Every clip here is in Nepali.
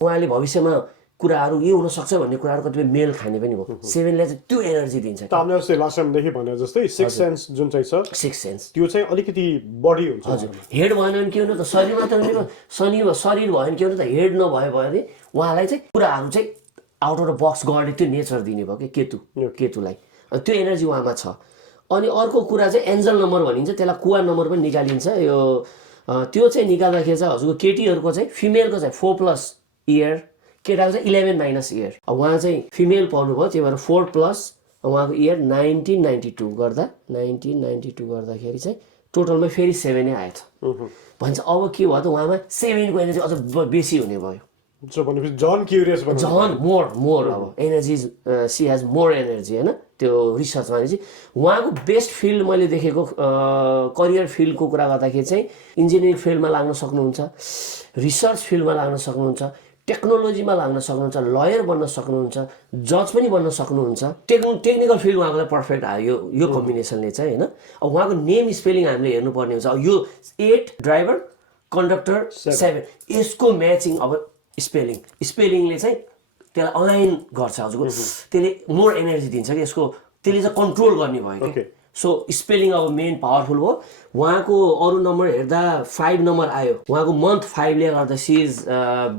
उहाँले भविष्यमा कुराहरू यो हुन सक्छ भन्ने कुराहरू कतिपय मेल खाने पनि भयो 7ले चाहिँ त्यो एनर्जी दिन्छ त हामीले जस्तै लास्ट टाइमदेखि भने जस्तै 6 सेन्स जुन चाहिँ छ 6 सेन्स त्यो चाहिँ अलिकति बढी हुन्छ हजुर हेड भएन भने के हुनु त शरीर मात्र हुने शरीर भयो भने के हुनु त हेड नभए भने उहाँलाई चाहिँ कुराहरू चाहिँ आउट अफ द बक्स गर्ने त्यो नेचर दिने भयो कि केतुलाई त्यो एनर्जी उहाँमा छ अनि अर्को कुरा चाहिँ एन्जल नम्बर भनिन्छ त्यसलाई कुवा नम्बर पनि निकालिन्छ यो त्यो चाहिँ निकाल्दाखेरि चाहिँ हजुरको केटीहरूको चाहिँ फिमेलको चाहिँ 4+ इयर केटाको चाहिँ 11- इयर उहाँ चाहिँ फिमेल पाउनुभयो त्यही भएर 4+ उहाँको इयर 1992 गर्दाखेरि चाहिँ टोटलमा फेरि 7 नै आएछ भन्छ अब के भयो त उहाँमा 7को एनर्जी अझ बेसी हुने भयो भनेपछि झन क्युरियस झन मोर अब energy she has more energy होइन त्यो रिसर्चमा चाहिँ उहाँको बेस्ट फिल्ड मैले देखेको करियर फिल्डको कुरा गर्दाखेरि चाहिँ इन्जिनियरिङ फिल्डमा लाग्न सक्नुहुन्छ रिसर्च फिल्डमा लाग्न सक्नुहुन्छ टेक्नोलोजीमा लाग्न सक्नुहुन्छ लयर बन्न सक्नुहुन्छ जज पनि बन्न सक्नुहुन्छ टेक्निकल फिल्ड उहाँको पर्फेक्ट आयो यो कम्बिनेसनले चाहिँ होइन अब उहाँको नेम स्पेलिङ हामीले हेर्नुपर्ने हुन्छ अब यो 8 ड्राइभर कन्डक्टर 7 यसको म्याचिङ अब स्पेलिङले चाहिँ त्यसलाई अलाइन गर्छ हजुरको त्यसले मोर एनर्जी दिन्छ कि यसको त्यसले चाहिँ कन्ट्रोल गर्ने भयो कि सो स्पेलिङ अब मेन पावरफुल हो उहाँको अरू नम्बर हेर्दा 5 नम्बर आयो उहाँको मन्थ 5ले गर्दा सी इज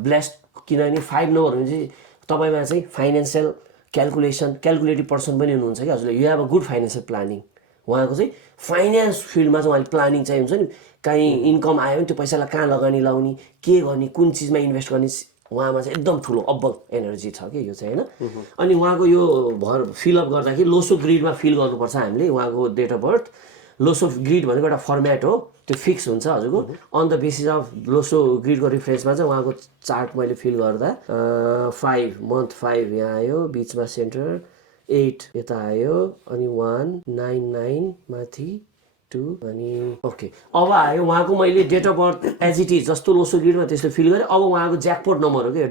ब्लेस्ड किनभने 5 नम्बर भने चाहिँ तपाईँमा चाहिँ फाइनेन्सियल क्यालकुलेटिभ पर्सन पनि हुनुहुन्छ कि हजुरले you have a good financial planning उहाँको चाहिँ फाइनेन्स फिल्डमा चाहिँ उहाँले प्लानिङ चाहिँ हुन्छ नि काहीँ इन्कम आयो भने त्यो पैसालाई कहाँ लगाउने के गर्ने कुन चिजमा इन्भेस्ट गर्ने उहाँमा चाहिँ एकदम ठुलो अब्बल एनर्जी छ कि यो चाहिँ होइन अनि उहाँको यो फिलअप गर्दाखेरि लोसो ग्रिडमा फिल गर्नुपर्छ हामीले उहाँको date of birth Lo Shu grid भनेको एउटा फर्मेट हो त्यो फिक्स हुन्छ हजुरको on the basis of Lo Shu ग्रिडको रिफरेन्समा चाहिँ उहाँको चार्ट मैले फिल गर्दा 5 मन्थ 5 यहाँ आयो बिचमा सेन्टर 8 यता आयो अनि 199 माथि 2 अनि ओके अब आयो उहाँको मैले date of birth as it is जस्तो लोसो ग्रिडमा त्यसले फिल गरेँ अब उहाँको ज्याकपोट नम्बर हो कि